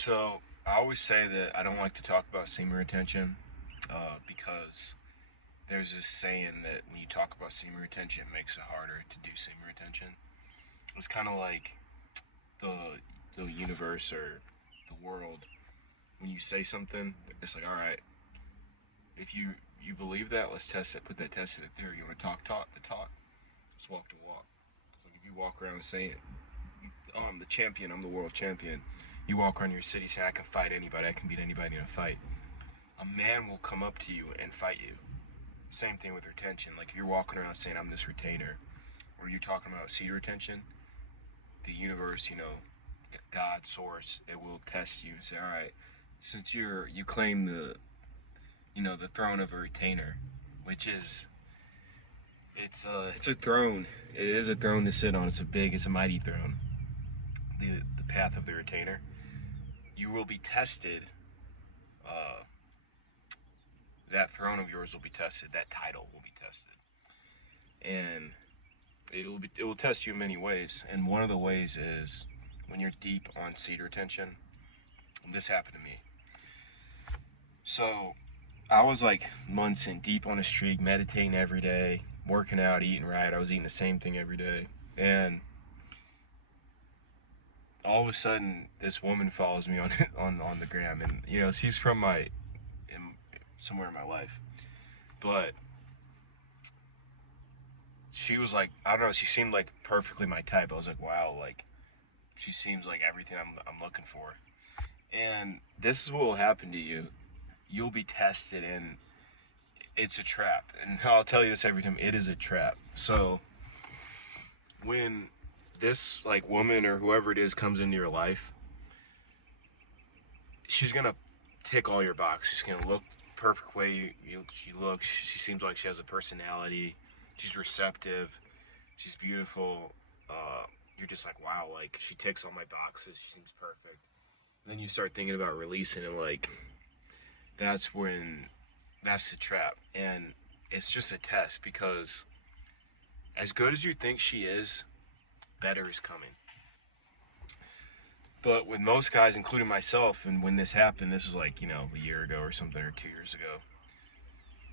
So I always say that I don't like to talk about semen retention because there's this saying that when you talk about semen retention, it makes it harder to do semen retention. It's kind of like the the universe or the world. When you say something, it's like, all right, if you believe that, let's test it. Put that test in the theory. You want to talk the talk. Let's walk the walk. Like if you walk around saying, "Oh, I'm the champion. I'm the world champion." You walk around your city saying, "I can fight anybody. I can beat anybody in a fight." A man will come up to you and fight you. Same thing with retention. Like if you're walking around saying I'm this retainer, or you're talking about seed retention, the universe, God, source, it will test you and say, all right, since you claim the throne of a retainer, which is it's a throne. It is a throne to sit on. It's a mighty throne. The path of the retainer. You will be tested. Uh, that throne of yours will be tested. That title will be tested, and it will test you in many ways. And one of the ways is when you're deep on seed retention. This happened to me. So I was like months in, deep on a streak, meditating every day, working out, eating right. I was eating the same thing every day, and all of a sudden, this woman follows me on on the gram, and she's from somewhere in my life, but she was like, I don't know, she seemed like perfectly my type. I was like, wow, like she seems like everything I'm looking for. And this is what will happen to you. You'll be tested, and it's a trap. And I'll tell you this every time, it is a trap. So when this like woman or whoever it is comes into your life, she's gonna tick all your boxes. She's gonna look perfect way she looks. She seems like she has a personality. She's receptive. She's beautiful. You're just like, wow, like she ticks all my boxes. She seems perfect. And then you start thinking about releasing, and like that's when that's the trap. And it's just a test because as good as you think she is, better is coming. But with most guys, including myself, and when this happened, this was like, a year ago or something, or 2 years ago,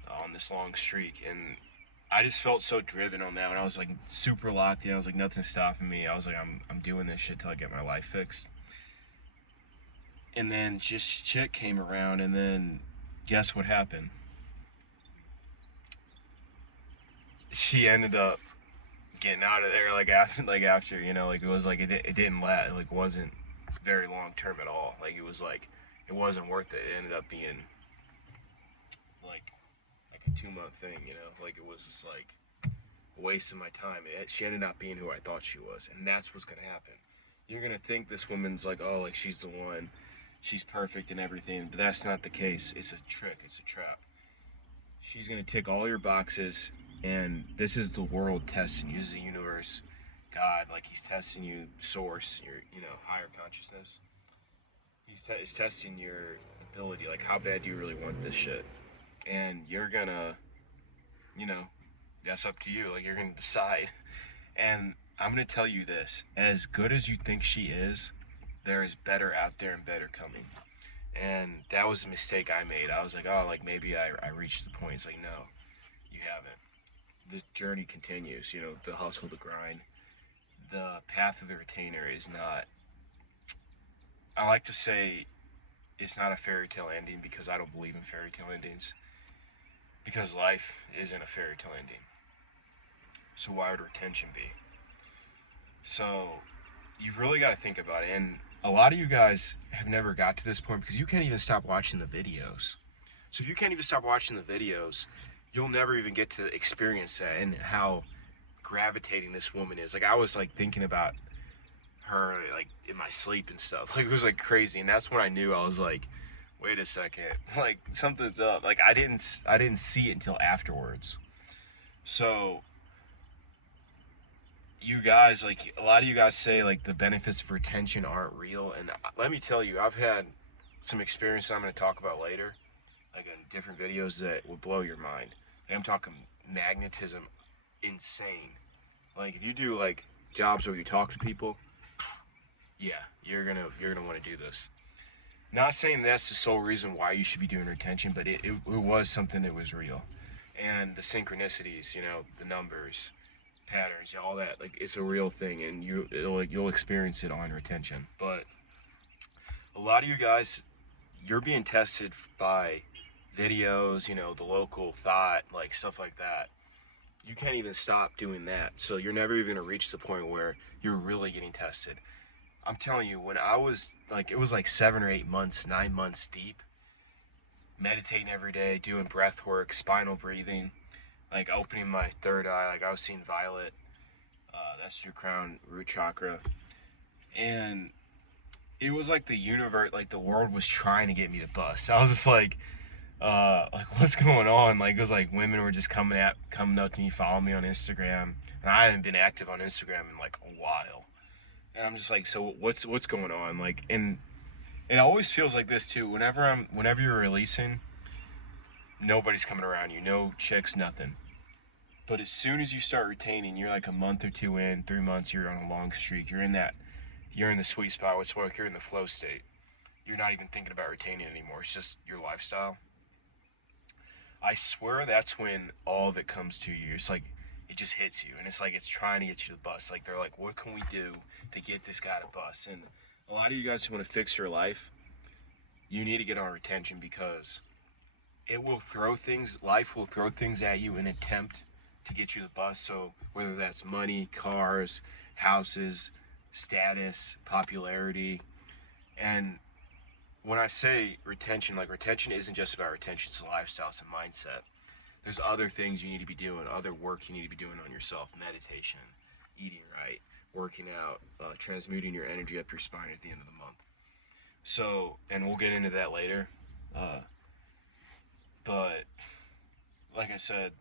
on this long streak. And I just felt so driven on that. And I was like super locked in. I was like, nothing's stopping me. I was like, I'm doing this shit till I get my life fixed. And then just shit came around, and then guess what happened? She ended up getting out of there like after like it was like it didn't last, like wasn't very long term at all. Like it was like it wasn't worth it. It ended up being like a 2 month thing, like it was just like a waste of my time. She ended up being who I thought she was, and that's what's gonna happen. You're gonna think this woman's like, oh, like she's the one, she's perfect and everything, but that's not the case. It's a trick. It's a trap. She's gonna tick all your boxes, and this is the world testing you. This is the universe, God, like He's testing you, Source, your higher consciousness. He's testing your ability, like how bad do you really want this shit, and you're gonna, you know, that's up to you. Like you're gonna decide, and I'm gonna tell you this: as good as you think she is, there is better out there and better coming. And that was a mistake I made. I was like, oh, like maybe I reached the point. It's like, no, you haven't. The journey continues, the hustle, the grind. The path of the retainer is not, I like to say it's not a fairy tale ending because I don't believe in fairy tale endings. Because life isn't a fairy tale ending. So why would retention be? So you've really got to think about it. And a lot of you guys have never got to this point because you can't even stop watching the videos. So if you can't even stop watching the videos, you'll never even get to experience that and how gravitating this woman is. Like I was like thinking about her like in my sleep and stuff. Like it was like crazy, and that's when I knew. I was like, wait a second, like something's up. Like I didn't see it until afterwards. So you guys, like a lot of you guys say like the benefits of retention aren't real, and let me tell you, I've had some experience I'm going to talk about later, like in different videos that will blow your mind. Like, I'm talking magnetism, insane. Like if you do like jobs where you talk to people, yeah, you're gonna want to do this. Not saying that's the sole reason why you should be doing retention, but it was something that was real. And the synchronicities, the numbers, patterns, all that, like it's a real thing, and you'll experience it on retention. But a lot of you guys, you're being tested by videos, the local thought, like stuff like that. You can't even stop doing that. So you're never even gonna reach the point where you're really getting tested. I'm telling you, when I was like, it was like 7 or 8 months, 9 months deep, meditating every day, doing breath work, spinal breathing, like opening my third eye, like I was seeing violet. That's your crown root chakra, and it was like the universe, like the world was trying to get me to bust. I was just like what's going on? Like it was like women were just coming up to me, following me on Instagram, and I haven't been active on Instagram in like a while. And I'm just like, so what's going on? Like, and it always feels like this too. Whenever you're releasing, nobody's coming around you, no chicks, nothing. But as soon as you start retaining, you're like a month or two in, 3 months, you're on a long streak. You're in the sweet spot. What's like you're in the flow state. You're not even thinking about retaining anymore. It's just your lifestyle. I swear that's when all of it comes to you. It's like it just hits you, and it's like it's trying to get you to bust. Like they're like, what can we do to get this guy to bust? And a lot of you guys who want to fix your life, you need to get on retention because it will throw things. Life will throw things at you in an attempt to get you to bust. So whether that's money, cars, houses, status, popularity, and when I say retention, like retention isn't just about retention, it's a lifestyle, it's a mindset. There's other things you need to be doing, other work you need to be doing on yourself, meditation, eating right, working out, transmuting your energy up your spine at the end of the month. So, and we'll get into that later. Uh, but like I said,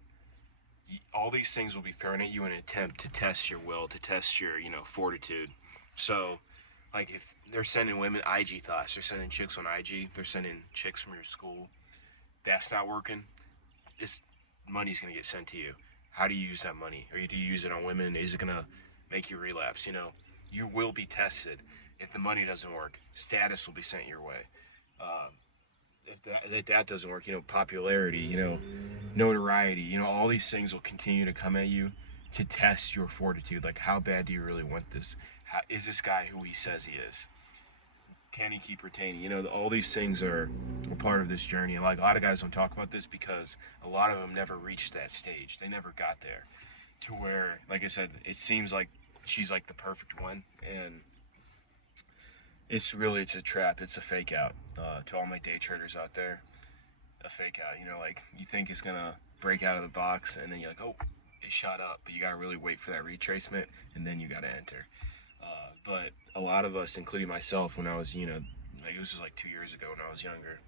all these things will be thrown at you in an attempt to test your will, to test your, fortitude. So, like if they're sending women IG thoughts, they're sending chicks on IG, they're sending chicks from your school. That's not working. It's money's gonna get sent to you. How do you use that money? Or do you use it on women? Is it gonna make you relapse? You will be tested. If the money doesn't work, status will be sent your way. Um, if that doesn't work, popularity, notoriety, all these things will continue to come at you to test your fortitude. Like, how bad do you really want this? Is this guy who he says he is? Can he keep retaining? All these things are part of this journey. And like a lot of guys don't talk about this because a lot of them never reached that stage. They never got there to where, like I said, it seems like she's like the perfect one, and it's a trap. It's a fake out. To all my day traders out there, a fake out. Like you think it's gonna break out of the box, and then you're like, oh, it shot up, but you gotta really wait for that retracement, and then you gotta enter. But a lot of us, including myself, when I was, like it was just like 2 years ago when I was younger,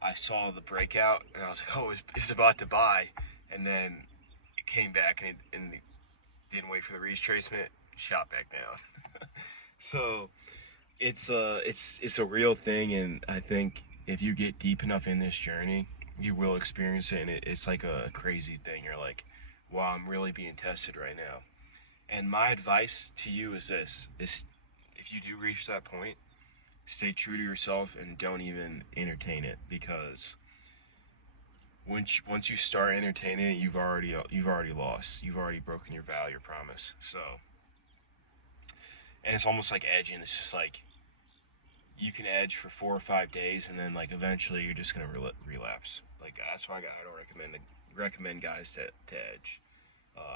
I saw the breakout, and I was like, oh, it's about to buy, and then it came back, and it didn't wait for the retracement, shot back down. So it's a real thing, and I think if you get deep enough in this journey, you will experience it, and it's like a crazy thing. You're like, wow, I'm really being tested right now. And my advice to you is this: is if you do reach that point, stay true to yourself and don't even entertain it, because once you start entertaining it, you've already lost. You've already broken your vow, your promise. So, and it's almost like edging. It's just like you can edge for 4 or 5 days, and then like eventually you're just gonna relapse. Like that's why I don't recommend guys to edge,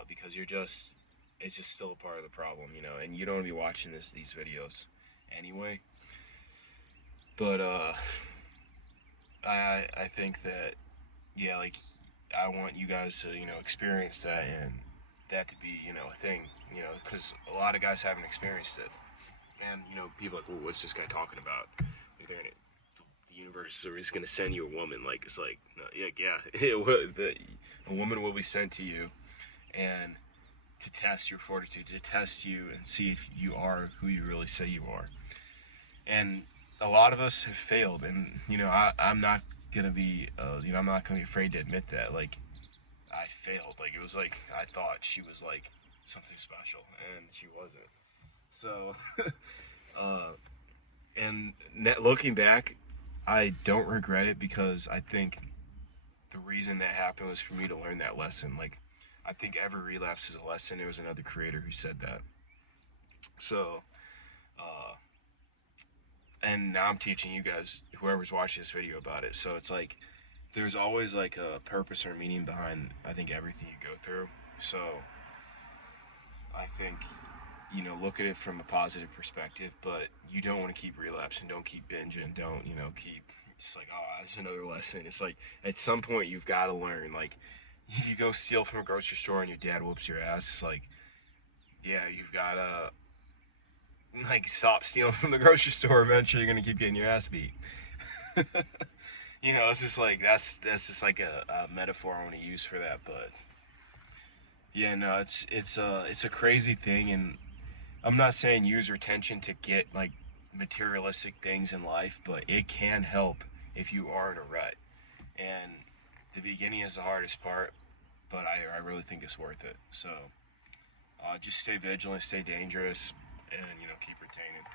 because it's just still a part of the problem, and you don't want to be watching these videos anyway. But I think that, yeah, like I want you guys to experience that, and that to be a thing, because a lot of guys haven't experienced it. And people are like, well, what's this guy talking about? Like the universe is going to send you a woman. Like it's like, no, yeah, a woman will be sent to you, and to test your fortitude, to test you and see if you are who you really say you are. And a lot of us have failed, and I'm not gonna be, I'm not gonna be afraid to admit that. Like I failed. Like it was like I thought she was like something special, and she wasn't. So, uh, and looking back, I don't regret it because I think the reason that happened was for me to learn that lesson. Like, I think every relapse is a lesson. There was another creator who said that. So, uh, and now I'm teaching you guys, whoever's watching this video, about it. So it's like there's always like a purpose or meaning behind, I think, everything you go through. So I think, look at it from a positive perspective, but you don't want to keep relapsing. Don't keep binging. Don't, keep. It's like, oh, that's another lesson. It's like at some point you've got to learn. Like, if you go steal from a grocery store and your dad whoops your ass, it's like, yeah, you've got to like stop stealing from the grocery store. Eventually, you're gonna keep getting your ass beat. It's just like that's just like a metaphor I want to use for that. But yeah, no, it's a crazy thing, and I'm not saying use retention to get like materialistic things in life, but it can help if you are in a rut. And the beginning is the hardest part, but I really think it's worth it. So just stay vigilant, stay dangerous, and keep retaining.